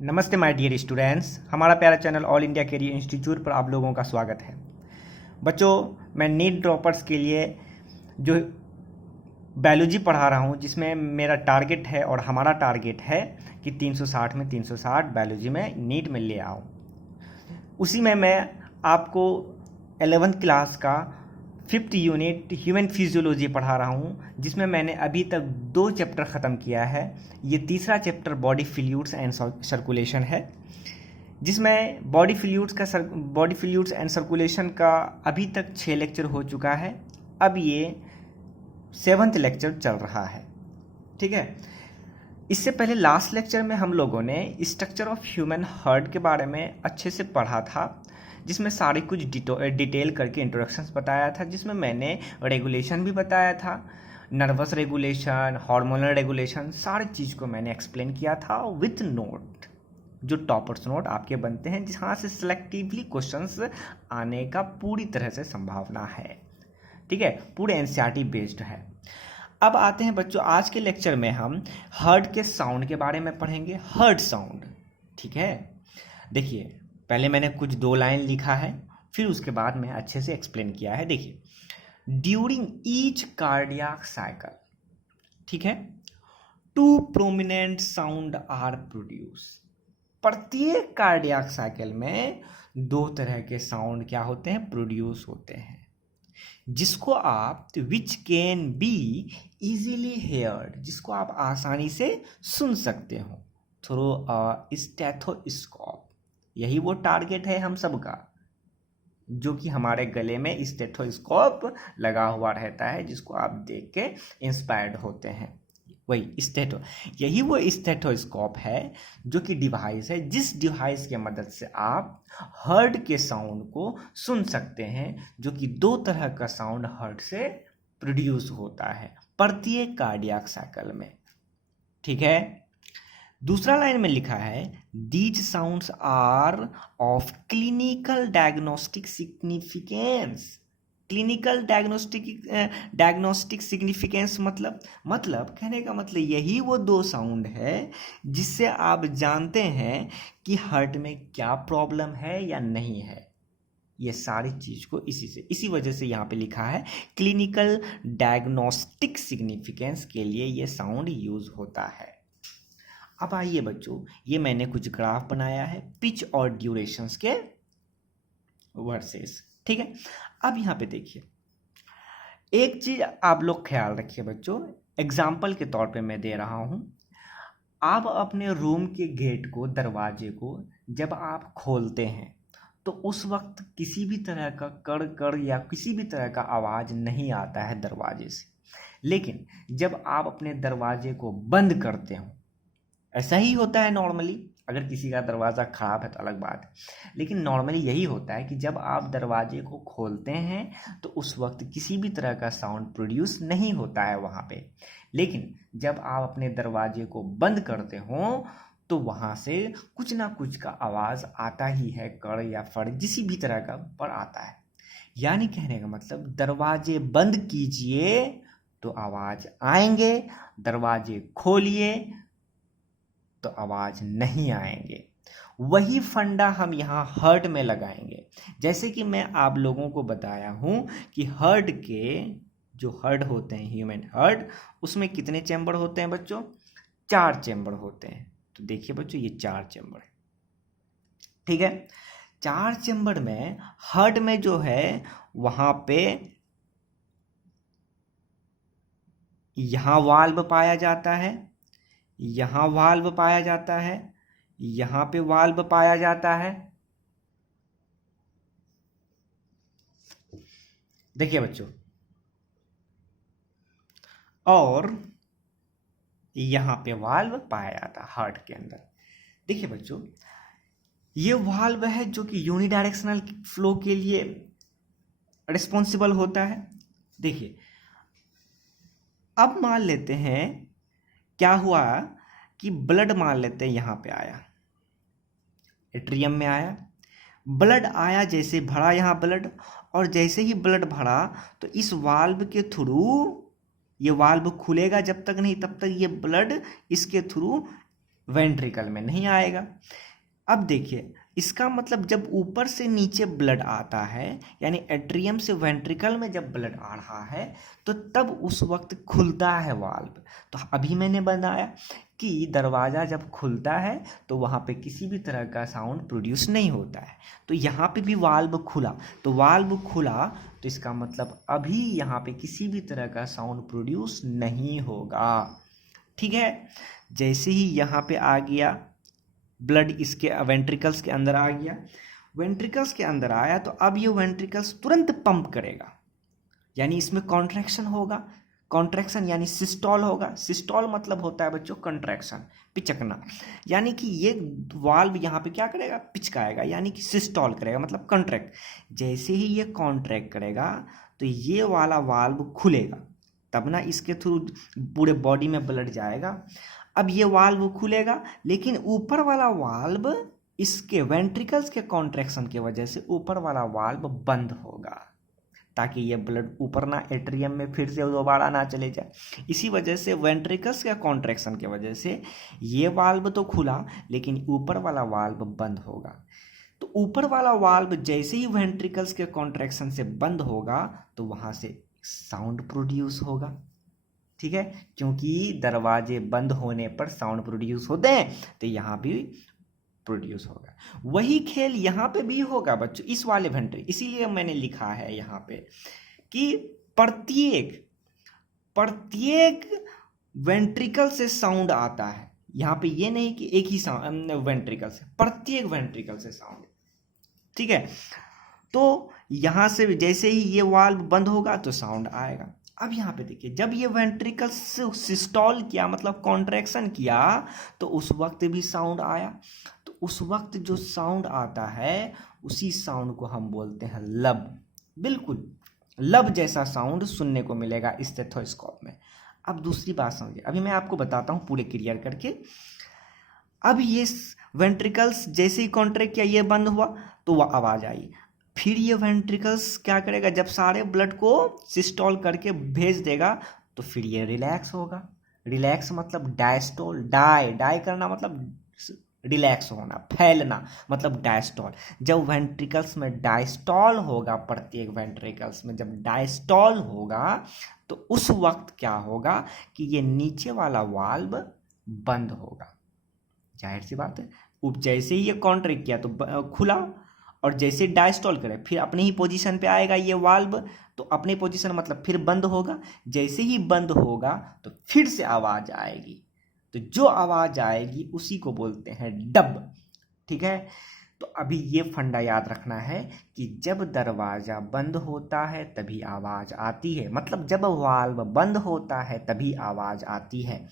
नमस्ते my dear students, हमारा प्यारा channel all India career institute पर आप लोगों का स्वागत है। बच्चों, मैं नीट ड्रॉपर्स के लिए जो बायोलॉजी पढ़ा रहा हूँ, जिसमें मेरा टारगेट है और हमारा टारगेट है कि 360 में 360 बायोलॉजी में नीट में ले आऊँ। उसी में मैं आपको 11th क्लास का 5th यूनिट ह्यूमन फिजियोलॉजी पढ़ा रहा हूँ, जिसमें मैंने अभी तक 2 चैप्टर ख़त्म किया है। ये तीसरा chapter body fluids and circulation है, जिसमें बॉडी फ्लूइड्स एंड सर्कुलेशन का अभी तक 6 लेक्चर हो चुका है। अब ये 7th लेक्चर चल रहा है। ठीक है, इससे पहले लास्ट लेक्चर में हम लोगों ने स्ट्रक्चर ऑफ ह्यूमन हार्ट के बारे में अच्छे से पढ़ा था, जिसमें सारी कुछ डिटेल करके इंट्रोडक्शंस बताया था, जिसमें मैंने रेगुलेशन भी बताया था, नर्वस रेगुलेशन, हार्मोनल रेगुलेशन, सारी चीज़ को मैंने एक्सप्लेन किया था विथ नोट, जो टॉपर्स नोट आपके बनते हैं, जहाँ से सिलेक्टिवली क्वेश्चंस आने का पूरी तरह से संभावना है। ठीक है, पूरे एनसीईआरटी बेस्ड है। अब आते हैं बच्चों, आज के लेक्चर में हम हार्ट के साउंड के बारे में पढ़ेंगे, हार्ट साउंड। ठीक है, देखिए, पहले मैंने कुछ 2 लाइन लिखा है, फिर उसके बाद मैं अच्छे से एक्सप्लेन किया है। देखिए, ड्यूरिंग ईच कार्डियक साइकिल, ठीक है, 2 प्रोमिनेंट साउंड आर प्रोड्यूस। प्रत्येक कार्डियक साइकिल में 2 तरह के साउंड क्या होते हैं, प्रोड्यूस होते हैं, जिसको आप which can be easily heard, जिसको आप आसानी से सुन सकते हो थ्रू अ स्टेथोस्कोप। यही वो टारगेट है हम सबका, जो कि हमारे गले में स्टेथोस्कोप लगा हुआ रहता है, जिसको आप देख के इंस्पायर्ड होते हैं। यही वो स्टेथोस्कोप है, जो कि डिवाइस है, जिस डिवाइस के मदद से आप हार्ट के साउंड को सुन सकते हैं, जो कि 2 तरह का साउंड हार्ट से प्रोड्यूस होता है प्रत्येक कार्डियक साइकिल में। ठीक है, दूसरा लाइन में लिखा है, these sounds are of clinical diagnostic significance. Clinical diagnostic significance मतलब कहने का मतलब यही वो 2 साउंड है जिससे आप जानते हैं कि हार्ट में क्या प्रॉब्लम है या नहीं है। ये सारी चीज को इसी वजह से यहाँ पे लिखा है, क्लिनिकल डायग्नोस्टिक सिग्निफिकेंस के लिए ये साउंड यूज होता है। अब आइए बच्चों, ये मैंने कुछ ग्राफ बनाया है पिच और ड्यूरेशंस के वर्सेस। ठीक है, अब यहाँ पे देखिए, एक चीज आप लोग ख्याल रखिए बच्चों, एग्जाम्पल के तौर पे मैं दे रहा हूँ। आप अपने रूम के गेट को, दरवाजे को जब आप खोलते हैं, तो उस वक्त किसी भी तरह का कड़ या किसी भी तरह का आवाज़ नहीं आता है दरवाजे से। लेकिन जब आप अपने दरवाजे को बंद करते हो, ऐसा ही होता है नॉर्मली, अगर किसी का दरवाज़ा ख़राब है तो अलग बात है, लेकिन नॉर्मली यही होता है कि जब आप दरवाजे को खोलते हैं तो उस वक्त किसी भी तरह का साउंड प्रोड्यूस नहीं होता है वहाँ पे। लेकिन जब आप अपने दरवाजे को बंद करते हो तो वहाँ से कुछ ना कुछ का आवाज़ आता ही है, कड़ या फड़ किसी भी तरह का पर आता है। यानी कहने का मतलब, दरवाजे बंद कीजिए तो आवाज़ आएंगे, दरवाजे खोलिए तो आवाज नहीं आएंगे। वही फंडा हम यहाँ हार्ट में लगाएंगे। जैसे कि मैं आप लोगों को बताया हूँ कि हार्ट के जो हार्ट होते हैं, ह्यूमन हार्ट, उसमें कितने चैम्बर होते हैं बच्चों, 4 चैम्बर होते हैं। तो देखिए बच्चों, ये 4 चैम्बर है। ठीक है, 4 चैम्बर में हार्ट में जो है वहां पे यहाँ वाल्व पाया जाता है, यहाँ वाल्व पाया जाता है, यहाँ पे वाल्व पाया जाता है। देखिए बच्चों, और यहाँ पे वाल्व पाया जाता है हार्ट के अंदर। देखिए बच्चों, ये वाल्व है जो कि यूनिडायरेक्शनल फ्लो के लिए रिस्पॉन्सिबल होता है। देखिए, अब मान लेते हैं क्या हुआ कि ब्लड मान लेते हैं यहाँ पे आया, एट्रियम में आया, ब्लड आया, जैसे भरा यहाँ ब्लड, और जैसे ही ब्लड भरा तो इस वाल्व के थ्रू, ये वाल्व खुलेगा जब तक नहीं तब तक ये ब्लड इसके थ्रू वेंट्रिकल में नहीं आएगा। अब देखिए, इसका मतलब जब ऊपर से नीचे ब्लड आता है, यानी एट्रियम से वेंट्रिकल में जब ब्लड आ रहा है, तो तब उस वक्त खुलता है वाल्व। तो अभी मैंने बताया कि दरवाज़ा जब खुलता है तो वहाँ पे किसी भी तरह का साउंड प्रोड्यूस नहीं होता है। तो यहाँ पे भी वाल्व खुला, तो वाल्व खुला तो इसका मतलब अभी यहाँ पे किसी भी तरह का साउंड प्रोड्यूस नहीं होगा। ठीक है, जैसे ही यहाँ पे आ गया ब्लड, इसके वेंट्रिकल्स के अंदर आ गया, वेंट्रिकल्स के अंदर आया तो अब ये वेंट्रिकल्स तुरंत पंप करेगा, यानी इसमें कॉन्ट्रैक्शन होगा। कॉन्ट्रैक्शन यानी सिस्टॉल होगा। सिस्टॉल मतलब होता है बच्चों कंट्रैक्शन, पिचकना, यानी कि ये वाल्व यहाँ पे क्या करेगा, पिचकाएगा, यानी कि सिस्टॉल करेगा मतलब कंट्रैक्ट। जैसे ही ये कॉन्ट्रैक्ट करेगा तो ये वाला वाल्व खुलेगा, तब ना इसके थ्रू पूरे बॉडी में ब्लड जाएगा। अब ये वाल्व खुलेगा, लेकिन ऊपर वाला वाल्व इसके वेंट्रिकल्स के कॉन्ट्रैक्शन की वजह से ऊपर वाला वाल्व बंद होगा, ताकि ये ब्लड ऊपर ना एट्रियम में फिर से दोबारा ना चले जाए। इसी वजह से वेंट्रिकल्स के कॉन्ट्रैक्शन की वजह से ये वाल्व तो खुला, लेकिन ऊपर वाला वाल्व बंद होगा। तो ऊपर वाला वाल्व जैसे ही वेंट्रिकल्स के कॉन्ट्रैक्शन से बंद होगा तो वहाँ से साउंड प्रोड्यूस होगा। ठीक है, क्योंकि दरवाजे बंद होने पर साउंड प्रोड्यूस होते हैं, तो यहाँ भी प्रोड्यूस होगा। वही खेल यहाँ पे भी होगा बच्चों, इस वाले वेंट्रिकल। इसीलिए मैंने लिखा है यहाँ पे कि प्रत्येक वेंट्रिकल से साउंड आता है। यहाँ पे ये नहीं कि एक ही साउंड वेंट्रिकल से, प्रत्येक वेंट्रिकल से साउंड। ठीक है, तो यहाँ से जैसे ही ये वाल्व बंद होगा तो साउंड आएगा। अब यहाँ पे देखिए, जब ये वेंट्रिकल सिस्टॉल किया मतलब कॉन्ट्रैक्शन किया, तो उस वक्त भी साउंड आया। तो उस वक्त जो साउंड आता है उसी साउंड को हम बोलते हैं लब। बिल्कुल लब जैसा साउंड सुनने को मिलेगा स्टेथोस्कोप में। अब दूसरी बात समझिए, अभी मैं आपको बताता हूँ पूरे क्लियर करके। अब ये वेंट्रिकल्स जैसे ही कॉन्ट्रैक्ट किया, ये बंद हुआ तो वह आवाज़ आई। फिर ये वेंट्रिकल्स क्या करेगा, जब सारे ब्लड को सिस्टोल करके भेज देगा तो फिर ये रिलैक्स होगा। रिलैक्स मतलब डायस्टोल, डाई करना मतलब रिलैक्स होना, फैलना मतलब डायस्टोल। जब वेंट्रिकल्स में डायस्टोल होगा, प्रत्येक वेंट्रिकल्स में जब डायस्टोल होगा तो उस वक्त क्या होगा कि ये नीचे वाला वाल्व बंद होगा। जाहिर सी बात है, जैसे ही ये कॉन्ट्रैक्ट किया तो खुला, और जैसे डायस्टॉल करे फिर अपने ही पोजीशन पे आएगा ये वाल्व, तो अपने पोजीशन मतलब फिर बंद होगा। जैसे ही बंद होगा तो फिर से आवाज़ आएगी, तो जो आवाज़ आएगी उसी को बोलते हैं डब। ठीक है, तो अभी ये फंडा याद रखना है कि जब दरवाज़ा बंद होता है तभी आवाज़ आती है, मतलब जब वाल्व बंद होता है तभी आवाज़ आती है।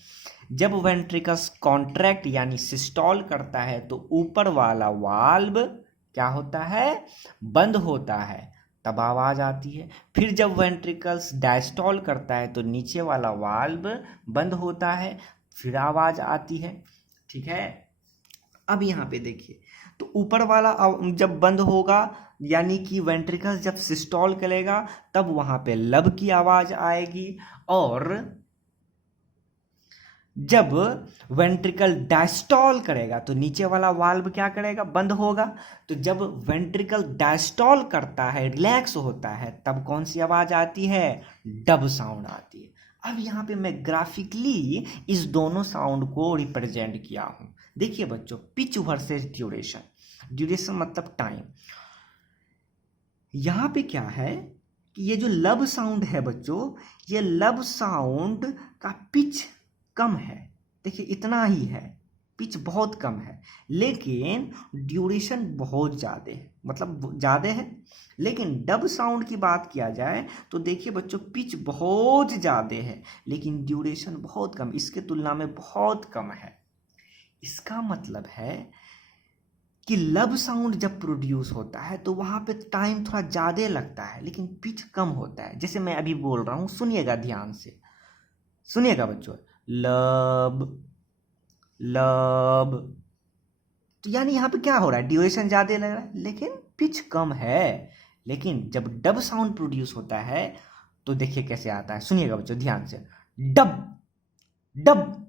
जब वेंट्रिकल्स कॉन्ट्रैक्ट यानी सिस्टॉल करता है तो ऊपर वाला वाल्व क्या होता है, बंद होता है, तब आवाज़ आती है। फिर जब वेंट्रिकल्स डायस्टॉल करता है तो नीचे वाला वाल्व बंद होता है, फिर आवाज़ आती है। ठीक है, अब यहाँ पे देखिए, तो ऊपर वाला जब बंद होगा यानी कि वेंट्रिकल्स जब सिस्टॉल करेगा तब वहाँ पे लब की आवाज़ आएगी, और जब वेंट्रिकल डायस्टॉल करेगा तो नीचे वाला वाल्व क्या करेगा, बंद होगा। तो जब वेंट्रिकल डायस्टॉल करता है, रिलैक्स होता है, तब कौन सी आवाज़ आती है, डब साउंड आती है। अब यहाँ पे मैं ग्राफिकली इस दोनों साउंड को रिप्रेजेंट किया हूँ। देखिए बच्चों, पिच वर्सेस ड्यूरेशन, ड्यूरेशन मतलब टाइम। यहाँ पे क्या है कि ये जो लब साउंड है बच्चों, ये लब साउंड का पिच कम है। देखिए इतना ही है, पिच बहुत कम है, लेकिन ड्यूरेशन बहुत ज़्यादा है, मतलब ज़्यादा है। लेकिन डब साउंड की बात किया जाए तो देखिए बच्चों, पिच बहुत ज़्यादा है लेकिन ड्यूरेशन बहुत कम, इसके तुलना में बहुत कम है। इसका मतलब है कि लब साउंड जब प्रोड्यूस होता है तो वहाँ पे टाइम थोड़ा ज़्यादा लगता है लेकिन पिच कम होता है। जैसे मैं अभी बोल रहा हूँ, सुनिएगा ध्यान से, सुनिएगा बच्चों, लब लब, तो यानी यहाँ पे क्या हो रहा है, ड्यूरेशन ज़्यादा लग रहा है लेकिन पिच कम है। लेकिन जब डब साउंड प्रोड्यूस होता है तो देखिए कैसे आता है, सुनिएगा बच्चों ध्यान से, डब डब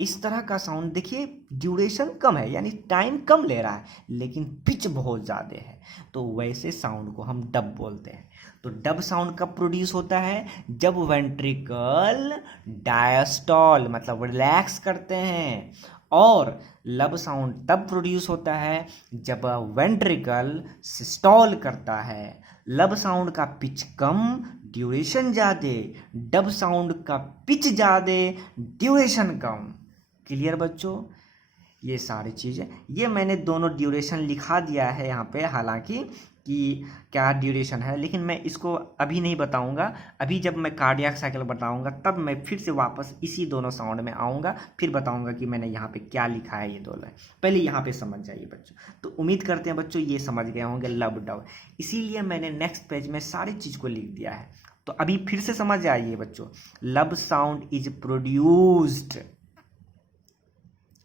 इस तरह का साउंड देखिए ड्यूरेशन कम है यानी टाइम कम ले रहा है, लेकिन पिच बहुत ज़्यादा है, तो वैसे साउंड को हम डब बोलते हैं। तो डब साउंड कब प्रोड्यूस होता है? जब वेंट्रिकल डायस्टॉल मतलब रिलैक्स करते हैं, और लब साउंड तब प्रोड्यूस होता है जब वेंट्रिकल सिस्टॉल करता है। लब साउंड का पिच कम, ड्यूरेशन ज़्यादा, डब साउंड का पिच ज़्यादा, ड्यूरेशन कम। क्लियर बच्चों? ये सारी चीज़ें, ये मैंने दोनों ड्यूरेशन लिखा दिया है यहाँ पे, हालांकि कि क्या ड्यूरेशन है, लेकिन मैं इसको अभी नहीं बताऊंगा। अभी जब मैं कार्डियक साइकिल बताऊंगा तब मैं फिर से वापस इसी दोनों साउंड में आऊँगा, फिर बताऊंगा कि मैंने यहाँ पे क्या लिखा है ये दो लाइन। पहले यहाँ पे समझ जाइए बच्चों। तो उम्मीद करते हैं बच्चों ये समझ गए होंगे लब डब, इसीलिए मैंने नेक्स्ट पेज में सारी चीज़ को लिख दिया है। तो अभी फिर से समझ आइए बच्चों, lub sound is produced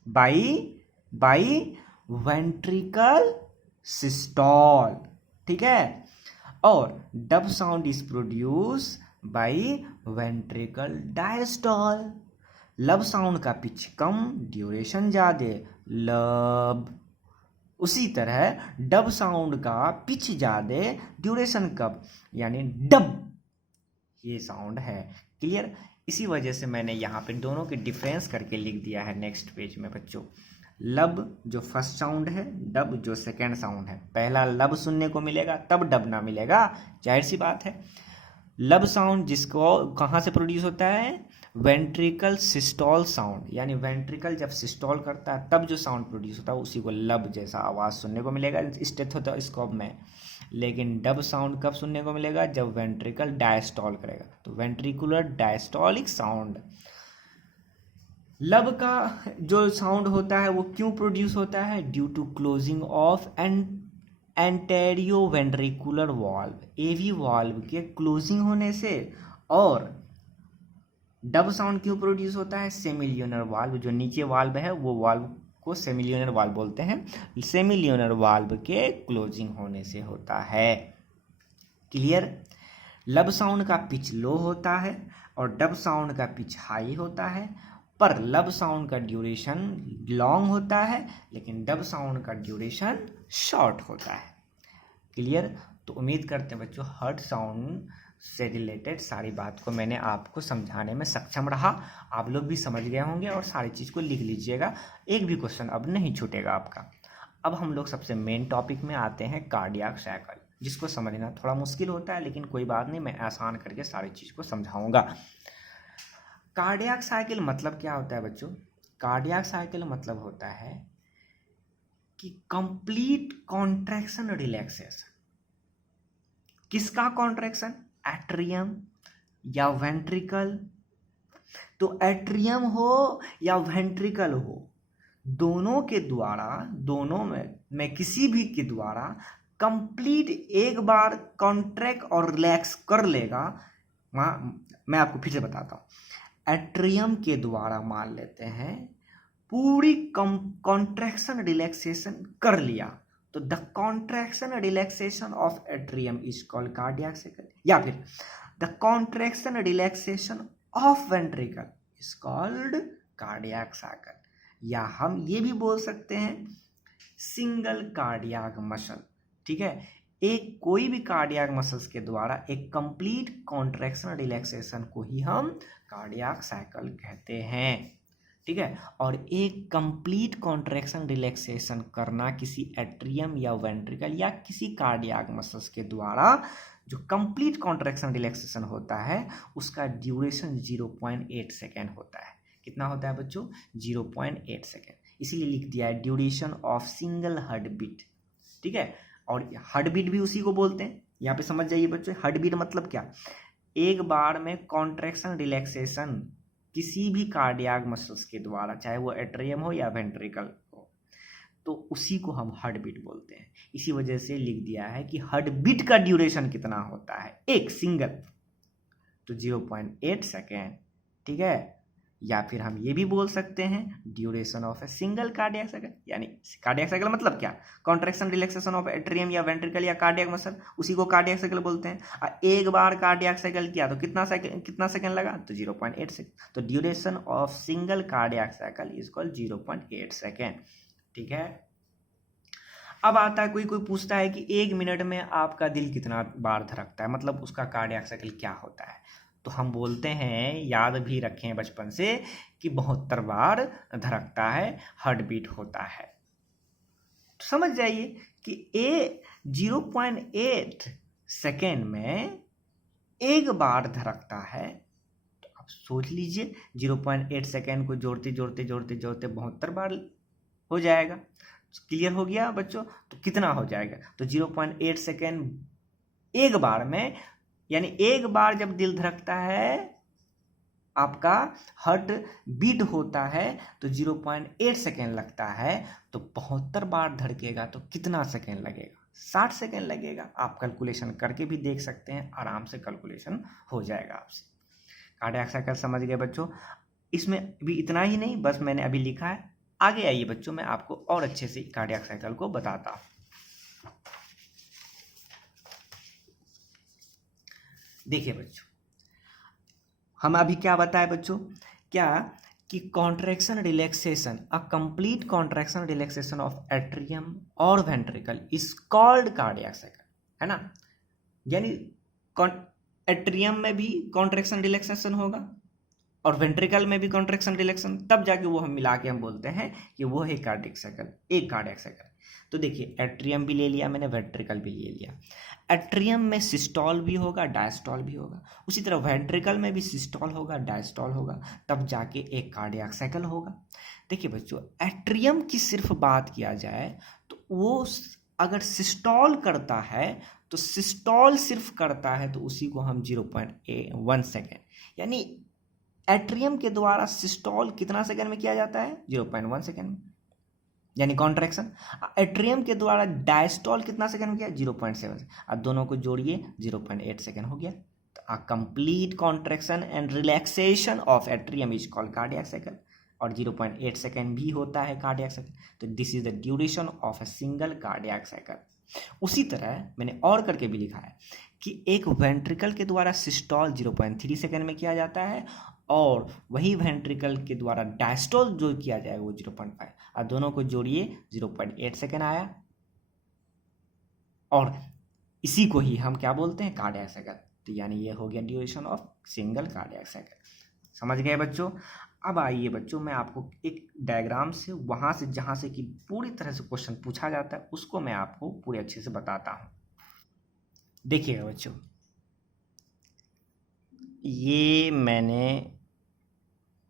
by ventricle systole, ठीक है, और dub sound is produce by ventricle diastole. Lub sound का पिच कम, ड्यूरेशन ज्यादा, लब। उसी तरह डब साउंड का पिच ज्यादा, ड्यूरेशन कम, यानी डब ये साउंड है। क्लियर? इसी वजह से मैंने यहाँ पे दोनों के डिफरेंस करके लिख दिया है नेक्स्ट पेज में बच्चों। लब जो फर्स्ट साउंड है, डब जो सेकेंड साउंड है। पहला लब सुनने को मिलेगा तब डब ना मिलेगा, जाहिर सी बात है। लब साउंड जिसको कहाँ से प्रोड्यूस होता है? वेंट्रिकल सिस्टॉल साउंड, यानी वेंट्रिकल जब सिस्टॉल करता है तब जो साउंड प्रोड्यूस होता है उसी को लब जैसा आवाज़ सुनने को मिलेगा स्टेथोस्कोप में। लेकिन डब साउंड कब सुनने को मिलेगा? जब वेंट्रिकल डायस्टॉल करेगा, तो वेंट्रिकुलर डायस्टॉलिक साउंड। लब का जो साउंड होता है वो क्यों प्रोड्यूस होता है? Due to closing of atrio ventricular valve, AV valve के क्लोजिंग होने से। और डब साउंड क्यों प्रोड्यूस होता है? सेमिलियोनर वाल्व, जो नीचे वाल्व है वो वाल्व को सेमिलियोनर वाल्व बोलते हैं, सेमिलियोनर वाल्व के क्लोजिंग होने से होता है। क्लियर? लब साउंड का पिच लो होता है और डब साउंड का पिच हाई होता है, पर लब साउंड का ड्यूरेशन लॉन्ग होता है, लेकिन डब साउंड का ड्यूरेशन शॉर्ट होता है। क्लियर? तो उम्मीद करते हैं बच्चों हर्ट साउंड से रिलेटेड सारी बात को मैंने आपको समझाने में सक्षम रहा, आप लोग भी समझ गए होंगे और सारी चीज़ को लिख लीजिएगा, एक भी क्वेश्चन अब नहीं छूटेगा आपका। अब हम लोग सबसे मेन टॉपिक में आते हैं, कार्डियक साइकिल, जिसको समझना थोड़ा मुश्किल होता है, लेकिन कोई बात नहीं, मैं आसान करके सारी चीज़ को समझाऊंगा। कार्डियक साइकिल मतलब क्या होता है बच्चों? कार्डियक साइकिल मतलब होता है कि कंप्लीट कॉन्ट्रैक्शन रिलैक्सेशन। किसका कॉन्ट्रैक्शन? एट्रियम या वेंट्रिकल। तो एट्रियम हो या वेंट्रिकल हो, दोनों के द्वारा, दोनों में किसी भी के द्वारा कंप्लीट एक बार कॉन्ट्रैक्ट और रिलैक्स कर लेगा। मैं आपको फिर से बताता हूँ। एट्रियम के द्वारा मान लेते हैं पूरी कॉन्ट्रैक्शन रिलैक्सेशन कर लिया, तो the contraction relaxation of atrium is called cardiac cycle, या फिर the contraction relaxation of ventricle is called cardiac cycle, या हम ये भी बोल सकते हैं सिंगल कार्डियक मसल। ठीक है, एक कोई भी कार्डियक मसल्स के द्वारा एक कंप्लीट कॉन्ट्रैक्शन रिलैक्सेशन को ही हम कार्डियक साइकिल कहते हैं। ठीक है, और एक कंप्लीट कॉन्ट्रैक्शन रिलैक्सेशन करना किसी एट्रियम या वेंट्रिकल या किसी कार्डियक मसल्स के द्वारा जो कंप्लीट कॉन्ट्रैक्शन रिलैक्सेशन होता है उसका ड्यूरेशन 0.8 सेकेंड होता है। कितना होता है बच्चों? 0.8 सेकेंड। इसीलिए लिख दिया है duration of single heartbeat. ठीक है, और हार्ट बीट भी उसी को बोलते हैं। यहाँ पे समझ जाइए बच्चों, हार्ट बीट मतलब क्या? एक बार में कॉन्ट्रैक्शन रिलैक्सेशन किसी भी कार्डियक मसल्स के द्वारा, चाहे वो एट्रियम हो या वेंट्रिकल हो, तो उसी को हम हार्ट बीट बोलते हैं। इसी वजह से लिख दिया है कि हार्ट बीट का ड्यूरेशन कितना होता है एक सिंगल, तो 0.8 सेकेंड। ठीक है, या फिर हम ये भी बोल सकते हैं duration of a single cardiac cycle. यानी कार्डियक साइकिल मतलब क्या, कॉन्ट्रैक्शन रिलैक्सेशन ऑफ एट्रियम या वेंट्रिकल या कार्डियक मसल, उसी को कार्डियक साइकिल बोलते हैं। और एक बार कार्डियक साइकिल किया तो कितना सेकंड लगा, तो 0.8 सेकंड। तो duration of single cardiac cycle is called 0.8 second. ठीक है। अब आता है कोई पूछता है कि 1 मिनट में आपका दिल कितना बार धड़कता है, मतलब उसका कार्डियक साइकिल क्या होता है। तो हम बोलते हैं, याद भी रखें बचपन से, कि 72 बार धड़कता है, हार्ट बीट होता है। तो समझ जाइए कि 0.8 सेकेंड में एक बार धड़कता है। तो आप सोच लीजिए 0.8 सेकेंड को जोड़ते जोड़ते जोड़ते जोड़ते 72 बार हो जाएगा। क्लियर हो गया बच्चों? तो कितना हो जाएगा, तो 0.8 सेकेंड एक बार में, यानी एक बार जब दिल धड़कता है, आपका हार्ट बीट होता है, तो 0.8 सेकेंड लगता है। तो 72 बार धड़केगा तो कितना सेकेंड लगेगा, 60 सेकेंड लगेगा। आप कैलकुलेशन करके भी देख सकते हैं, आराम से कैलकुलेशन हो जाएगा आपसे। कार्डियक साइकिल समझ गए बच्चों? इसमें भी इतना ही नहीं, बस मैंने अभी लिखा है। आगे आइए बच्चों, मैं आपको और अच्छे से कार्डियक साइकिल को बताता हूं। देखिए बच्चों, हम अभी क्या बताए बच्चों, क्या कि contraction relaxation, a complete contraction relaxation of atrium और ventricle is called cardiac cycle, है ना। यानी एट्रियम में भी कॉन्ट्रैक्शन रिलैक्सेशन होगा और वेंट्रिकल में भी कॉन्ट्रैक्शन रिलैक्सेशन, तब जाके वो हम मिला के हम बोलते हैं कि वो है कार्डियक साइकिल, एक कार्डियक साइकिल। तो देखिए, एट्रियम भी ले लिया मैंने, वेंट्रिकल भी ले लिया। एट्रियम में सिस्टोल भी होगा, डायस्टोल भी होगा। उसी तरह वेंट्रिकल में भी सिस्टोल होगा, डायस्टोल होगा, तब जाके एक कार्डियक साइकिल होगा। देखिए बच्चों, एट्रियम की सिर्फ बात किया जाए तो वो अगर सिस्टोल करता है, तो सिस्टोल सिर्फ करता है तो उसी को हम 0.1 सेकेंड, यानी एट्रियम के द्वारा सिस्टोल कितना सेकंड में किया जाता है, 0.1 सेकंड में, यानी कॉन्ट्रैक्शन। एट्रियम के द्वारा डायस्टोल कितना सेकंड में किया, 0.7। अब दोनों को जोड़िए, 0.8 सेकंड हो गया। तो अ complete contraction and relaxation of atrium is called cardiac cycle, और 0.8 सेकंड भी होता है कार्डियक साइकिल। तो this is the duration of a single cardiac cycle. उसी तरह मैंने और करके भी लिखा है कि एक वेंट्रिकल के द्वारा सिस्टोल 0.3 सेकंड में किया जाता है, और वही वेंट्रिकल के द्वारा डायस्टोल जो किया जाएगा वो 0.5। और दोनों को जोड़िए, 0.8 सेकंड आया, और इसी को ही हम क्या बोलते हैं, कार्डियक साइकिल। तो यानी ये हो गया duration of single cardiac cycle. समझ गए बच्चों? अब आइए बच्चों, मैं आपको एक डायग्राम से, वहां से जहां से कि पूरी तरह से क्वेश्चन पूछा जाता है, उसको मैं आपको पूरे अच्छे से बताता हूं। देखिएगा बच्चों, ये मैंने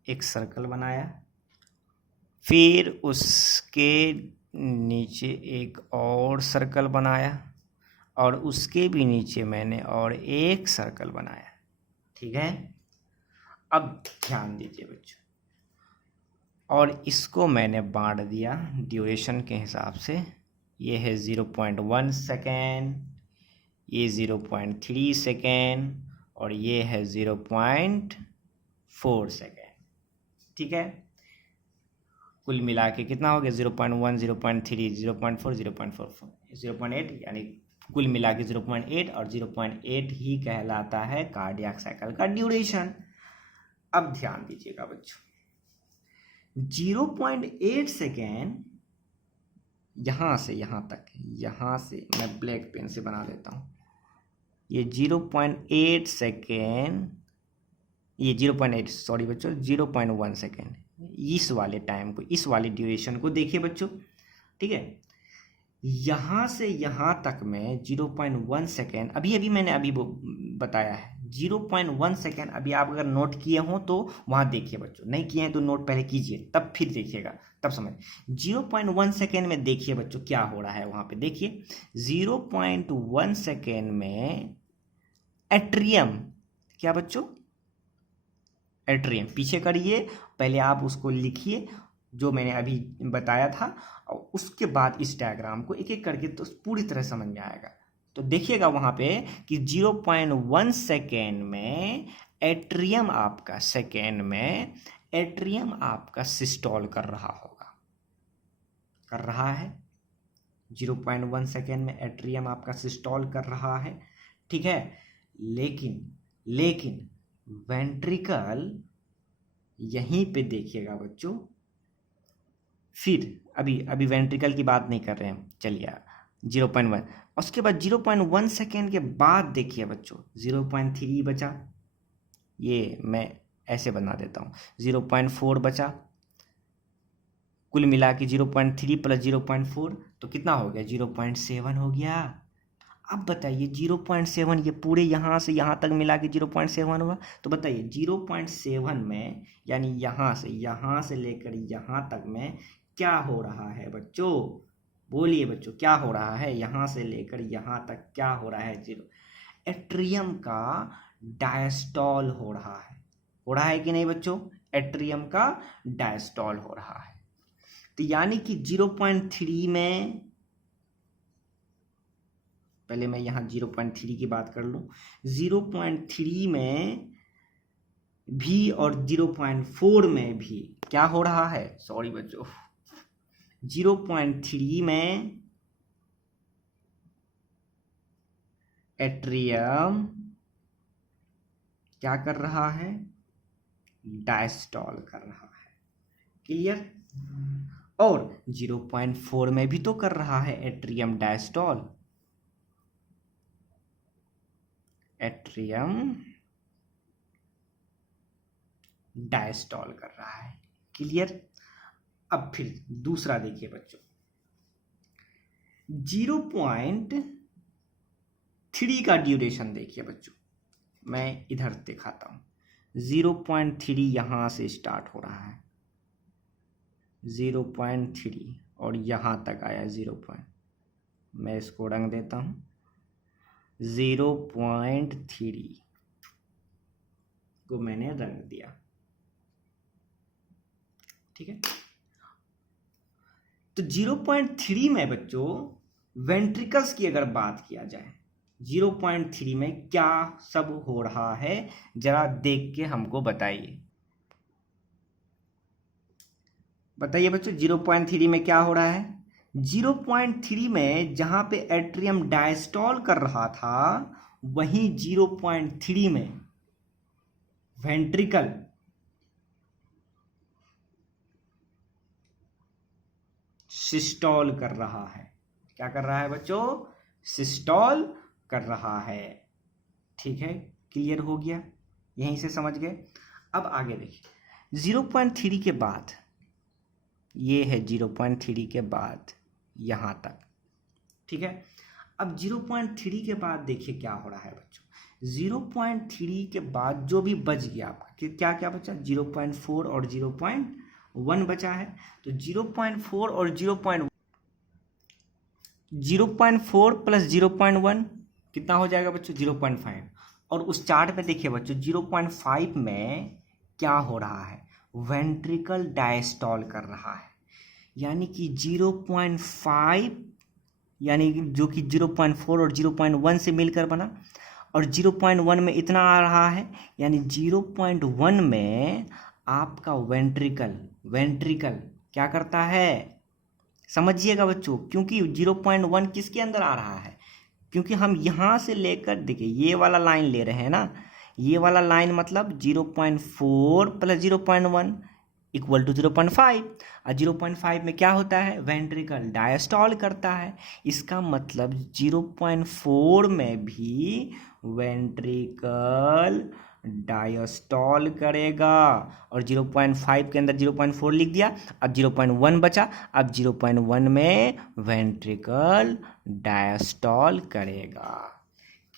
एक सर्कल बनाया, फिर उसके नीचे एक और सर्कल बनाया, और उसके भी नीचे मैंने और एक सर्कल बनाया। ठीक है। अब ध्यान दीजिए बच्चों, और इसको मैंने बांट दिया ड्यूरेशन के हिसाब से। ये है 0.1 सेकेंड, ये 0.3 सेकेंड, और ये है 0.4 सेकेंड। ठीक है। कुल मिला के कितना हो गया, 0.1, 0.3, 0.4, 0.8, यानी कुल मिला के 0.8, और 0.8 ही कहलाता है कार्डियक साइकिल का ड्यूरेशन। अब ध्यान दीजिएगा बच्चों, 0.8 सेकेंड यहां से यहां तक, यहां से मैं ब्लैक पेन से बना लेता हूं। ये 0.8 सेकेंड, ये 0.8, सॉरी बच्चों, 0.1 सेकेंड, इस वाले टाइम को, इस वाले ड्यूरेशन को देखिए बच्चों। ठीक है। यहां से यहां तक में 0.1 सेकेंड, अभी मैंने अभी बताया है 0.1 सेकेंड। अभी आप अगर नोट किए हो तो वहां देखिए बच्चों, नहीं किए हैं तो नोट पहले कीजिए, तब फिर देखिएगा, तब समझ। 0.1 सेकेंड में देखिए बच्चों क्या हो रहा है वहां पे, देखिए 0.1 सेकेंड में एट्रियम, क्या बच्चों, एट्रियम, पीछे करिए, पहले आप उसको लिखिए जो मैंने अभी बताया था, और उसके बाद इस डायग्राम को एक एक करके तो पूरी तरह समझ में आएगा। तो देखिएगा वहां पे कि 0.1 सेकेंड में एट्रियम, आपका सेकेंड में एट्रियम आपका सिस्टोल कर रहा होगा, कर रहा है 0.1 सेकेंड में एट्रियम आपका सिस्टोल कर रहा है, ठीक है। लेकिन वेंट्रिकल यहीं पे देखिएगा बच्चों, फिर अभी वेंट्रिकल की बात नहीं कर रहे हैं, चलिए 0.1, उसके बाद 0.1 सेकेंड के बाद देखिए बच्चों 0.3 बचा, ये मैं ऐसे बना देता हूँ, 0.4 बचा, कुल मिला के 0.3 प्लस 0.4 तो कितना हो गया, 0.7 हो गया। अब बताइए 0.7 ये पूरे यहाँ से यहाँ तक मिला के 0.7 हुआ, तो बताइए 0.7 में यानी यहाँ से लेकर यहाँ तक में क्या हो रहा है बच्चों, बोलिए बच्चों क्या हो रहा है, यहाँ से लेकर यहाँ तक क्या हो रहा है, एट्रियम का डायस्टॉल हो रहा है कि नहीं बच्चों, एट्रियम का डायस्टॉल हो रहा है। तो यानी कि 0.3 में, पहले मैं यहाँ 0.3 की बात कर लूँ, 0.3 में भी और 0.4 में भी क्या हो रहा है, सॉरी बच्चों, 0.3 में एट्रियम क्या कर रहा है, डायस्टॉल कर रहा है, क्लियर। और 0.4 में भी तो कर रहा है एट्रियम डायस्टॉल, एट्रियम डायस्टॉल कर रहा है, क्लियर। अब फिर दूसरा देखिए बच्चों, 0.3 का ड्यूरेशन देखिए बच्चों, मैं इधर दिखाता हूं, 0.3 यहां से स्टार्ट हो रहा है, 0.3 और यहां तक आया 0. मैं इसको रंग देता हूं, 0.3 को मैंने रंग दिया, ठीक है। तो 0.3 में बच्चों वेंट्रिकल्स की अगर बात किया जाए, 0.3 में क्या सब हो रहा है जरा देख के हमको बताइए बच्चों, 0.3 में क्या हो रहा है, 0.3 में जहां पे एट्रियम डायस्टॉल कर रहा था, वहीं 0.3 में वेंट्रिकल सिस्टोल कर रहा है। क्या कर रहा है बच्चों, सिस्टोल कर रहा है, ठीक है, क्लियर हो गया, यहीं से समझ गए। अब आगे देखिए 0.3 के बाद, ये है 0.3 के बाद यहां तक, ठीक है। अब 0.3 के बाद देखिए क्या हो रहा है बच्चों, 0.3 के बाद जो भी बच गया आपका, क्या क्या बचा, 0.4 और 0.1 बचा है। तो 0.4 और 0.4 प्लस 0.1 कितना हो जाएगा बच्चों, 0.5। और उस चार्ट में देखिए बच्चों 0.5 में क्या हो रहा है, वेंट्रिकल डायस्टॉल कर रहा है, यानी कि 0.5 यानी जो कि 0.4 और 0.1 से मिलकर बना, और 0.1 में इतना आ रहा है, यानी 0.1 में आपका वेंट्रिकल क्या करता है, समझिएगा बच्चों, क्योंकि 0.1 किसके अंदर आ रहा है, क्योंकि हम यहाँ से लेकर देखिए ये वाला लाइन ले रहे हैं ना, ये वाला लाइन मतलब 0.4 प्लस 0.1 इक्वल टू 0.5, और 0.5 में क्या होता है, वेंट्रिकल डायस्टॉल करता है, इसका मतलब 0.4 में भी वेंट्रिकल डायस्टॉल करेगा, और 0.5 के अंदर 0.4 लिख दिया, अब 0.1 बचा, अब 0.1 में वेंट्रिकल डायस्टॉल करेगा।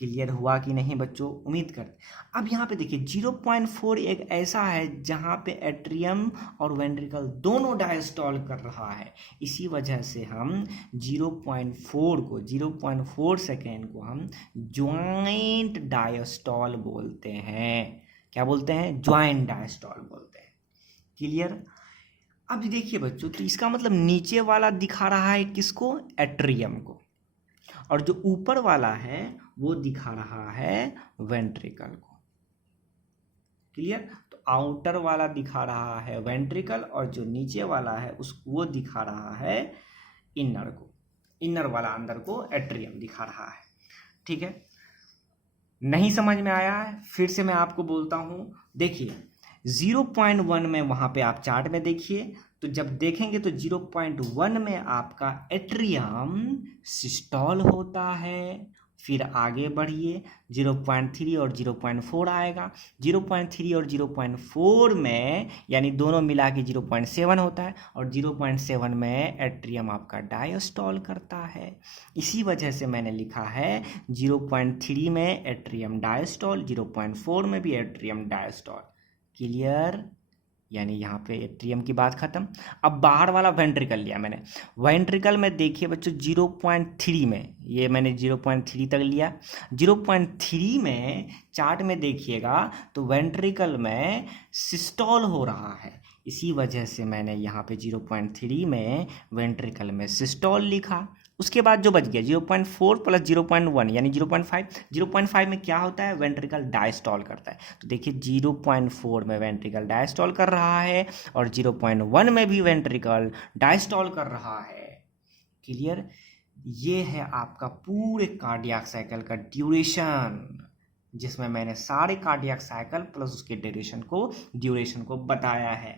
क्लियर हुआ कि नहीं बच्चों, उम्मीद करते। अब यहाँ पे देखिए 0.4 एक ऐसा है जहाँ पे एट्रियम और वेंट्रिकल दोनों डायस्टॉल कर रहा है, इसी वजह से हम 0.4 सेकेंड को हम ज्वाइंट डायस्टॉल बोलते हैं। क्या बोलते हैं, ज्वाइंट डायस्टॉल बोलते हैं, क्लियर। अब देखिए बच्चों, तो इसका मतलब नीचे वाला दिखा रहा है किसको, एट्रियम को, और जो ऊपर वाला है वो दिखा रहा है वेंट्रिकल को, क्लियर। तो आउटर वाला दिखा रहा है वेंट्रिकल और जो नीचे वाला है वो दिखा रहा है इनर को, इनर वाला अंदर को एट्रियम दिखा रहा है। ठीक है, नहीं समझ में आया है फिर से मैं आपको बोलता हूं। देखिए 0.1 में वहां पे आप चार्ट में देखिए, तो जब देखेंगे तो 0.1 में आपका एट्रियम सिस्टोल होता है। फिर आगे बढ़िए 0.3 और 0.4 आएगा। 0.3 और 0.4 में यानी दोनों मिला के 0.7 होता है और 0.7 में एट्रियम आपका डायस्टॉल करता है। इसी वजह से मैंने लिखा है 0.3 में एट्रियम डायस्टॉल, 0.4 में भी एट्रियम डायस्टॉल। क्लियर? यानी यहाँ पे एट्रियम की बात खत्म। अब बाहर वाला वेंट्रिकल लिया मैंने। वेंट्रिकल में देखिए बच्चों 0.3 में, ये मैंने 0.3 तक लिया। 0.3 में चार्ट में देखिएगा तो वेंट्रिकल में सिस्टोल हो रहा है। इसी वजह से मैंने यहाँ पे 0.3 में वेंट्रिकल में सिस्टोल लिखा। उसके बाद जो बच गया 0.4 प्लस 0.1 यानी 0.5। 0.5 में क्या होता है? वेंट्रिकल डायस्टॉल करता है। तो देखिए 0.4 में वेंट्रिकल डायस्टॉल कर रहा है और 0.1 में भी वेंट्रिकल डायस्टॉल कर रहा है। क्लियर? ये है आपका पूरे कार्डियक साइकिल का ड्यूरेशन, जिसमें मैंने सारे कार्डियक साइकिल प्लस उसके ड्यूरेशन को बताया है।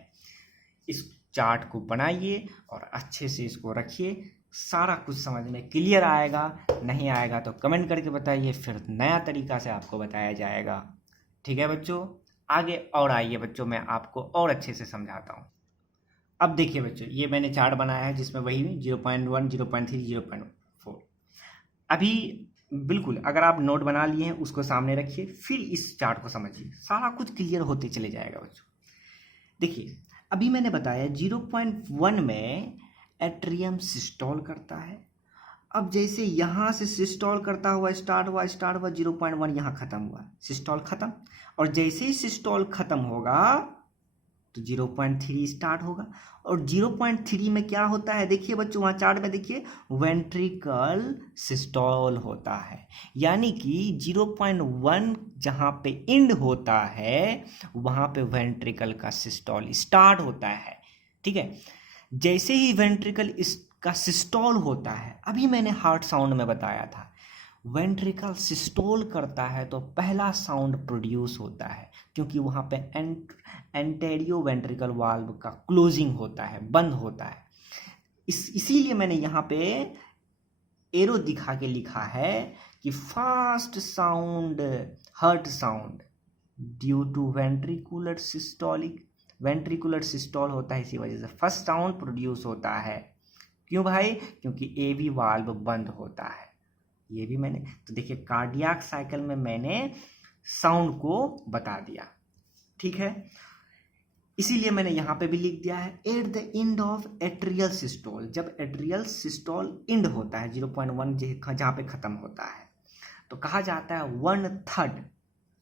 इस चार्ट को बनाइए और अच्छे से इसको रखिए, सारा कुछ समझ में क्लियर आएगा। नहीं आएगा तो कमेंट करके बताइए, फिर नया तरीका से आपको बताया जाएगा। ठीक है बच्चों, आगे और आइए बच्चों, मैं आपको और अच्छे से समझाता हूँ। अब देखिए बच्चों, ये मैंने चार्ट बनाया है जिसमें वही 0.1, 0.3, 0.4। अभी बिल्कुल अगर आप नोट बना लिए हैं उसको सामने रखिए, फिर इस चार्ट को समझिए, सारा कुछ क्लियर होते चले जाएगा बच्चों। देखिए अभी मैंने बताया 0.1 में एट्रियम सिस्टोल करता है। अब जैसे यहाँ से सिस्टोल करता हुआ स्टार्ट हुआ 0.1 यहाँ खत्म हुआ, सिस्टोल खत्म। और जैसे ही सिस्टोल खत्म होगा तो 0.3 स्टार्ट होगा। और 0.3 में क्या होता है? देखिए बच्चों वहाँ चार्ट में देखिए वेंट्रिकल सिस्टोल होता है। यानी कि 0.1 जहाँ पे एंड होता है वहाँ पे वेंट्रिकल का सिस्टोल स्टार्ट होता है। ठीक है, जैसे ही वेंट्रिकल इसका सिस्टोल होता है, अभी मैंने हार्ट साउंड में बताया था, वेंट्रिकल सिस्टोल करता है तो पहला साउंड प्रोड्यूस होता है, क्योंकि वहाँ पे एंटेरियो वेंट्रिकल वाल्व का क्लोजिंग होता है, बंद होता है। इसीलिए मैंने यहाँ पे एरो दिखा के लिखा है कि fast sound heart sound due to ventricular systolic, ventricular systole होता है, इसी वजह से फर्स्ट साउंड प्रोड्यूस होता है। क्यों भाई? क्योंकि एवी वाल्व बंद होता है। ये भी मैंने, तो देखिए कार्डियक साइकिल में मैंने साउंड को बता दिया। ठीक है, इसीलिए मैंने यहाँ पे भी लिख दिया है at the end of atrial systole. जब एट्रियल सिस्टोल एंड होता है 0.1 जहाँ पे खत्म होता है, तो कहा जाता है 1/3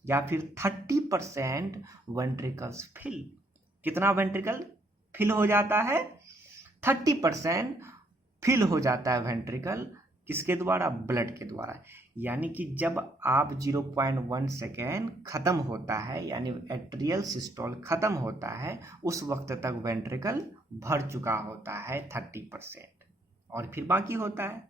या फिर 30% वेंट्रिकल्स फिल। कितना वेंट्रिकल फिल हो जाता है? 30% फिल हो जाता है वेंट्रिकल। किसके द्वारा? ब्लड के द्वारा। यानी कि जब आप 0.1 सेकेंड खत्म होता है, यानी एट्रियल सिस्टोल खत्म होता है, उस वक्त तक वेंट्रिकल भर चुका होता है 30%, और फिर बाकी होता है।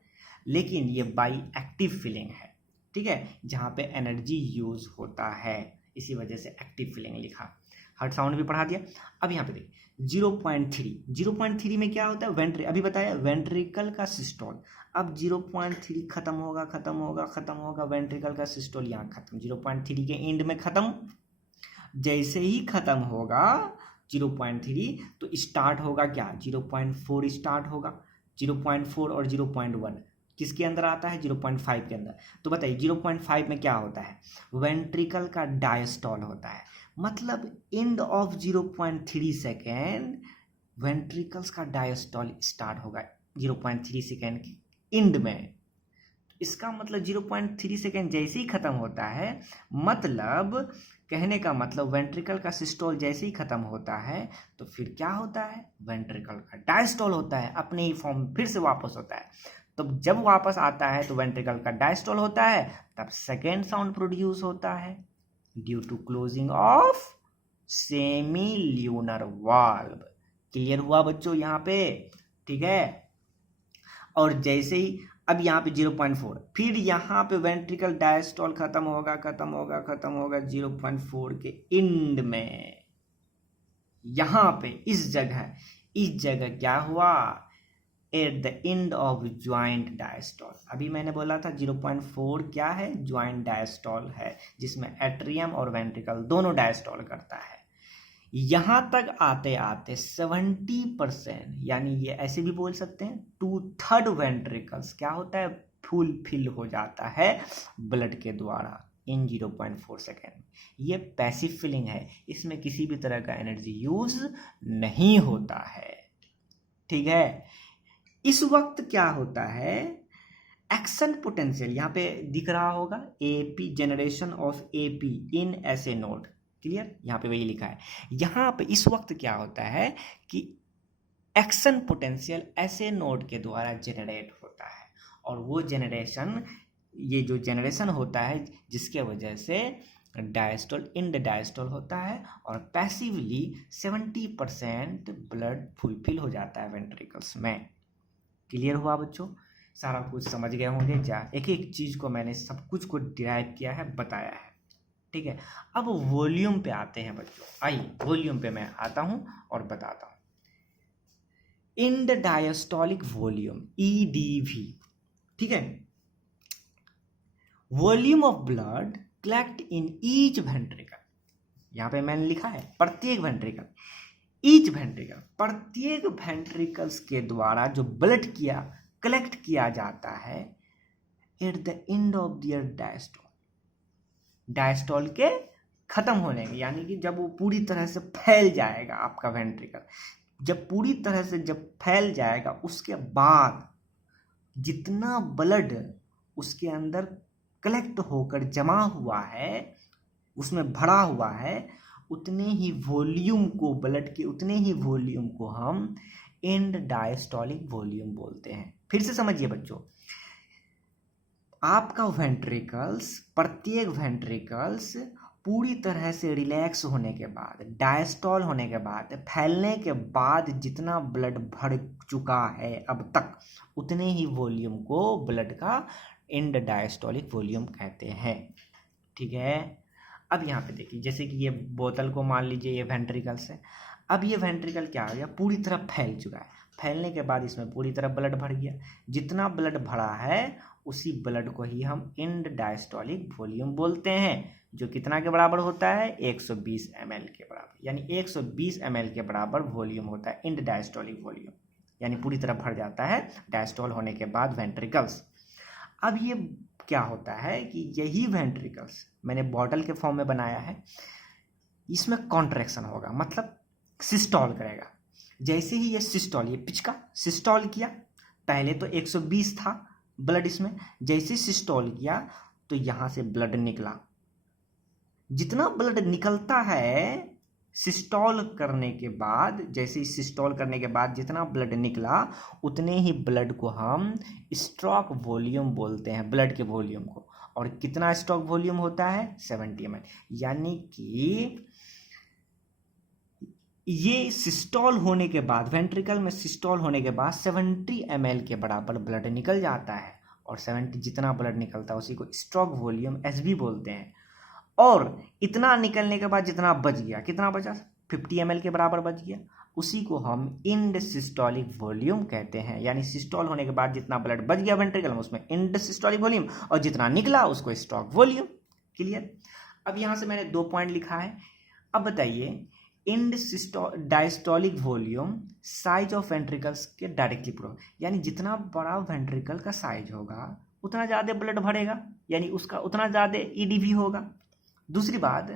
लेकिन ये बाई एक्टिव फिलिंग है, ठीक है, जहाँ पे एनर्जी यूज होता है, इसी वजह से एक्टिव फिलिंग लिखा। हार्ट साउंड भी पढ़ा दिया। अब यहाँ पे देखिए 0.3 में क्या होता है? अभी बताया वेंट्रिकल का सिस्टोल। अब 0.3 खत्म होगा, वेंट्रिकल का सिस्टोल यहाँ खत्म, 0.3 के एंड में खत्म। जैसे ही खत्म होगा 0.3 तो स्टार्ट होगा क्या? 0.4 स्टार्ट होगा। 0.4 और 0.1 किसके अंदर आता है? 0.5 के अंदर। तो बताइए 0.5 में क्या होता है? वेंट्रिकल का डायस्टॉल होता है। मतलब एंड ऑफ 0.3 सेकेंड वेंट्रिकल्स का डायस्टॉल स्टार्ट होगा 0.3 सेकेंड के एंड में। इसका मतलब 0.3 सेकेंड जैसे ही खत्म होता है, मतलब कहने का मतलब वेंट्रिकल का सिस्टोल जैसे ही खत्म होता है तो फिर क्या होता है? वेंट्रिकल का डायस्टॉल होता है, अपने ही फॉर्म फिर से वापस होता है। तो जब वापस आता है तो वेंट्रिकल का डायस्टॉल होता है, तब सेकेंड साउंड प्रोड्यूस होता है due to closing of semi lunar valve. Clear हुआ बच्चों यहाँ पे? ठीक है। और जैसे ही अब यहाँ पे 0.4, फिर यहाँ पे वेंट्रिकल डायस्टोल खत्म होगा 0.4 के इंड में, यहाँ पे इस जगह क्या हुआ? Eight the end of joint diastole. अभी मैंने बोला था 0.4 क्या है? ज्वाइंट डायस्टोल है, जिसमें एट्रियम और वेंट्रिकल दोनों डायस्टोल करता है। यहां तक आते आते 70%, यानी ये ऐसे भी बोल सकते हैं 2/3 वेंट्रिकल्स क्या होता है? फुल फिल हो जाता है ब्लड के द्वारा इन 0.4 सेकेंड। ये पैसिव फिलिंग है, इसमें किसी भी तरह का एनर्जी यूज नहीं होता है। ठीक है। इस वक्त क्या होता है? एक्शन पोटेंशियल यहाँ पे दिख रहा होगा, AP, generation of AP in ऐसे नोड। क्लियर? यहाँ पे वही लिखा है। यहाँ पे इस वक्त क्या होता है कि एक्शन पोटेंशियल ऐसे नोड के द्वारा जनरेट होता है, और वो जनरेशन, ये जो जनरेशन होता है जिसके वजह से डायस्टोल इंड डायस्टोल होता है, और पैसिवली 70% ब्लड फुलफिल हो जाता है वेंट्रिकल्स में। क्लियर हुआ बच्चों? सारा कुछ समझ गए होंगे। एक एक चीज़ को मैंने सब कुछ को डिराइव किया है, बताया है। ठीक है। अब वॉल्यूम पे आते हैं बच्चों। आइए वॉल्यूम पे मैं आता हूं और बताता हूं। End diastolic volume, EDV. ठीक है। Volume of blood collect in each ventricle. यहां पे मैंने लिखा है प्रत्येक वेंट्रिकल, ईच वेंट्रिकल, प्रत्येक वेंट्रिकल्स के द्वारा जो ब्लड कलेक्ट किया जाता है at the end of their diastole, diastole के खत्म होने के, यानी कि जब वो पूरी तरह से फैल जाएगा आपका वेंट्रिकल, जब पूरी तरह से जब फैल जाएगा, उसके बाद जितना ब्लड उसके अंदर कलेक्ट होकर जमा हुआ है, उसमें भरा हुआ है, उतने ही वॉल्यूम को, ब्लड के उतने ही वॉल्यूम को हम एंड डायस्टोलिक वॉल्यूम बोलते हैं। फिर से समझिए बच्चों, आपका वेंट्रिकल्स, प्रत्येक वेंट्रिकल्स पूरी तरह से रिलैक्स होने के बाद, डायस्टोल होने के बाद, फैलने के बाद जितना ब्लड भर चुका है अब तक, उतने ही वॉल्यूम को ब्लड का एंड डायस्टोलिक वॉल्यूम कहते हैं। ठीक है। अब यहाँ पे देखिए, जैसे कि ये बोतल को मान लीजिए ये वेंट्रिकल्स है। अब ये वेंट्रिकल क्या हो गया? पूरी तरह फैल चुका है। फैलने के बाद इसमें पूरी तरह ब्लड भर गया। जितना ब्लड भरा है उसी ब्लड को ही हम एंड डायस्टोलिक वॉल्यूम बोलते हैं, जो कितना के बराबर होता है? 120 ml के बराबर। यानी 120 ml के बराबर वॉल्यूम होता है एंड डायस्टोलिक वॉल्यूम, यानी पूरी तरह भर जाता है डायस्टोल होने के बाद वेंट्रिकल्स। अब ये क्या होता है कि यही वेंट्रिकल्स मैंने बॉटल के फॉर्म में बनाया है, इसमें कॉन्ट्रैक्शन होगा, मतलब सिस्टोल करेगा। जैसे ही ये सिस्टोल, ये पिच का सिस्टोल किया, पहले तो 120 था ब्लड इसमें, जैसे सिस्टोल किया तो यहाँ से ब्लड निकला। जितना ब्लड निकलता है सिस्टोल करने के बाद, जैसे सिस्टोल करने के बाद जितना ब्लड निकला, उतने ही ब्लड को हम स्ट्रोक वॉल्यूम बोलते हैं, ब्लड के वॉल्यूम को। और कितना स्ट्रोक वॉल्यूम होता है? 70 ml। यानी कि ये सिस्टोल होने के बाद, वेंट्रिकल में सिस्टोल होने के बाद 70 ml के बराबर ब्लड निकल जाता है, और 70 जितना ब्लड निकलता है उसी को स्ट्रोक वॉल्यूम एसवी बोलते हैं। और इतना निकलने के बाद जितना बच गया, कितना बचा? 50 ml के बराबर बच गया, उसी को हम इंड सिस्टोलिक वॉल्यूम कहते हैं। यानी सिस्टोल होने के बाद जितना ब्लड बच गया वेंट्रिकल में, उसमें इंड सिस्टोलिक वॉल्यूम, और जितना निकला उसको स्ट्रोक वॉल्यूम। क्लियर? अब यहां से मैंने 2 पॉइंट लिखा है। अब बताइए, end diastolic volume size of ventricles के डायरेक्टली प्रोपोर्शनल, यानी जितना बड़ा वेंट्रिकल का साइज होगा उतना ज़्यादा ब्लड भरेगा, यानी उसका उतना ज़्यादा ईडीवी होगा। दूसरी बात,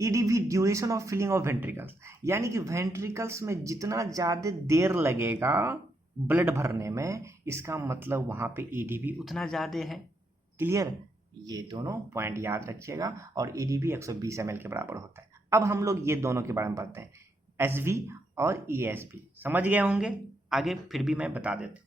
EDV duration of filling of ventricles, यानी कि वेंट्रिकल्स में जितना ज़्यादा देर लगेगा ब्लड भरने में, इसका मतलब वहाँ पे ईडीवी उतना ज़्यादा है। क्लियर? ये दोनों पॉइंट याद रखिएगा। और ईडीवी 120 ml के बराबर होता है। अब हम लोग ये दोनों के बारे में पढ़ते हैं, एसवी और ईएसवी। समझ गए होंगे? आगे फिर भी मैं बता देता हूँ।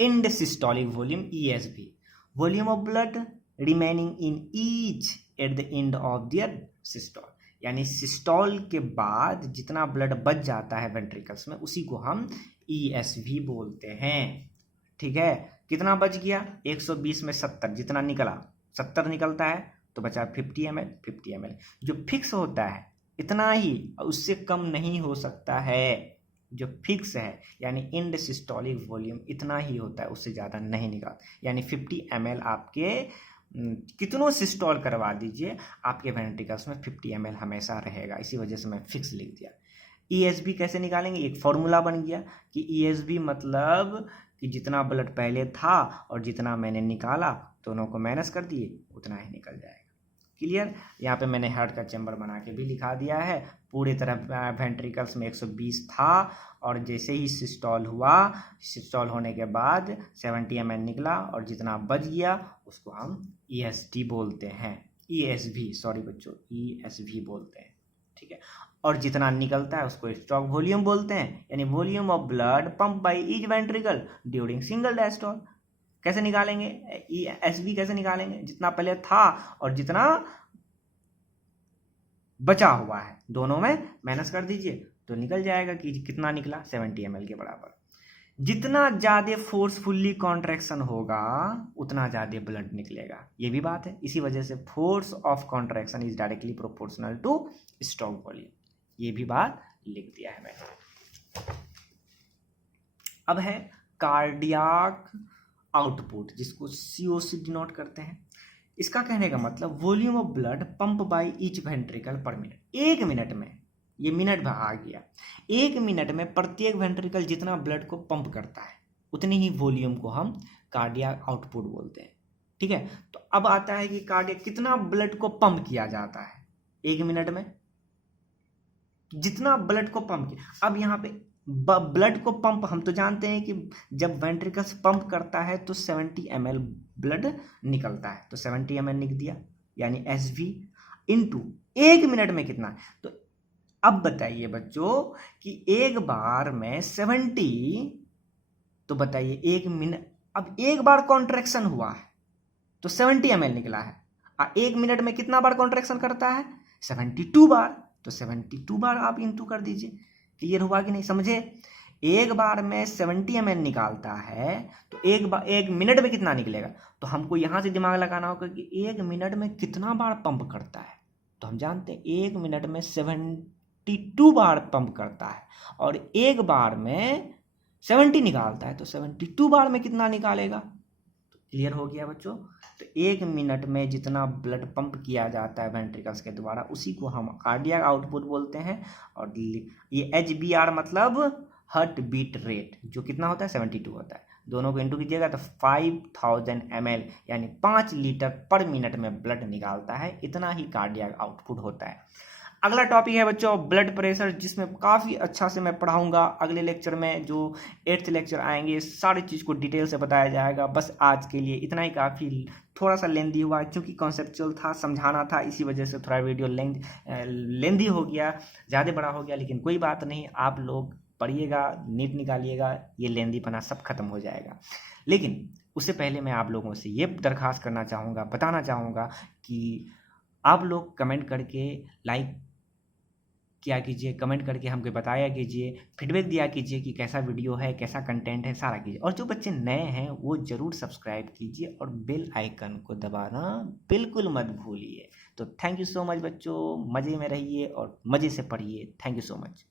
End systolic volume, ESV, volume of blood remaining in each at the end of their systole, यानी सिस्टोल के बाद जितना ब्लड बच जाता है वेंट्रिकल्स में उसी को हम ESV बोलते हैं। ठीक है, कितना बच गया? 120 में 70 जितना निकला, 70 निकलता है तो बचा 50 ml। 50 ml जो फिक्स होता है इतना ही, उससे कम नहीं हो सकता है। जो फिक्स है यानी इंड सिस्टोलिक वॉल्यूम इतना ही होता है, उससे ज़्यादा नहीं निकालता। यानी 50 ml आपके कितनों सिस्टोल करवा दीजिए, आपके वेंट्रिकल्स में 50 ml हमेशा रहेगा। इसी वजह से मैं फिक्स लिख दिया। ESV कैसे निकालेंगे? एक फॉर्मूला बन गया कि ESV मतलब कि जितना ब्लड पहले था और जितना मैंने निकाला दोनों को माइनस कर दिए उतना ही निकल जाएगा। क्लियर? यहाँ पे मैंने हार्ट का चैम्बर बना के भी लिखा दिया है। पूरी तरह वेंट्रिकल्स में 120 था और जैसे ही सिस्टोल हुआ, सिस्टोल होने के बाद 70 ml निकला और जितना बच गया उसको हम ESD बोलते हैं। ESV, सॉरी बच्चों, ESV बोलते हैं। ठीक है, और जितना निकलता है उसको स्ट्रोक वॉल्यूम बोलते हैं, यानी volume of blood pump by each ventricle during single diastole. कैसे निकालेंगे? ESV कैसे निकालेंगे? जितना पहले था और जितना बचा हुआ है दोनों में माइनस कर दीजिए तो निकल जाएगा कि कितना निकला, 70 ml के बराबर। जितना ज़्यादा फोर्सफुल्ली कॉन्ट्रैक्शन होगा उतना ज़्यादा ब्लड निकलेगा, ये भी बात है। इसी वजह से force of contraction is directly proportional two stroke volume, ये भी बात लिख दिया है मैंने। अब है कार्डियाक आउटपुट, जिसको CO से डिनोट करते हैं। इसका कहने का मतलब volume of blood pump by each ventricle पर मिनट। एक मिनट में, ये मिनट में आ गया, एक मिनट में प्रत्येक वेंट्रिकल जितना ब्लड को पंप करता है उतनी ही वॉल्यूम को हम कार्डियक आउटपुट बोलते हैं। ठीक है, तो अब आता है कि कार्डियक कितना ब्लड को पंप किया जाता है एक मिनट में, जितना ब्लड को पंप किया। अब यहाँ पे ब्लड को पंप हम तो जानते हैं कि जब वेंट्रिकल्स पंप करता है तो 70 ml ब्लड निकलता है, तो 70 ml लिख दिया, यानी SV इंटू एक मिनट में कितना। तो अब बताइए बच्चों कि एक बार में 70, तो बताइए एक मिनट, अब एक बार कॉन्ट्रैक्शन हुआ है तो 70 ml निकला है, एक मिनट में कितना बार कॉन्ट्रैक्शन करता है? 72 बार, तो 72 बार आप इंटू कर दीजिए। क्लियर हुआ कि नहीं? समझे? एक बार में 70 ml निकालता है तो एक मिनट में कितना निकलेगा, तो हमको यहाँ से दिमाग लगाना होगा कि एक मिनट में कितना बार पंप करता है। तो हम जानते हैं एक मिनट में 72 बार पंप करता है और एक बार में 70 निकालता है, तो 72 बार में कितना निकालेगा? क्लियर हो गया बच्चों? तो एक मिनट में जितना ब्लड पंप किया जाता है वेंट्रिकल्स के द्वारा उसी को हम कार्डियक आउटपुट बोलते हैं। और ये HBR मतलब हार्ट बीट रेट, जो कितना होता है? 72 होता है। दोनों को इंटू कीजिएगा तो 5000 ml यानी 5 लीटर पर मिनट में ब्लड निकालता है, इतना ही कार्डियक आउटपुट होता है। अगला टॉपिक है बच्चों ब्लड प्रेशर, जिसमें काफ़ी अच्छा से मैं पढ़ाऊंगा। अगले लेक्चर में जो 8th लेक्चर आएंगे सारी चीज़ को डिटेल से बताया जाएगा। बस आज के लिए इतना ही काफ़ी, थोड़ा सा लेंदी हुआ क्योंकि कॉन्सेप्चुअल था, समझाना था, इसी वजह से थोड़ा वीडियो लेंदी हो गया, ज़्यादा बड़ा हो गया, लेकिन कोई बात नहीं, आप लोग पढ़िएगा, नीट निकालिएगा, ये लेंदीपना सब खत्म हो जाएगा। लेकिन उससे पहले मैं आप लोगों से ये दरख्वास्त करना चाहूँगा, बताना चाहूँगा कि आप लोग कमेंट करके लाइक किया कीजिए, कमेंट करके हमको बताया कीजिए, फीडबैक दिया कीजिए कि कैसा वीडियो है, कैसा कंटेंट है, सारा कीजिए। और जो बच्चे नए हैं वो ज़रूर सब्सक्राइब कीजिए और बेल आइकन को दबाना बिल्कुल मत भूलिए। तो थैंक यू सो मच बच्चों, मज़े में रहिए और मज़े से पढ़िए। Thank you so much.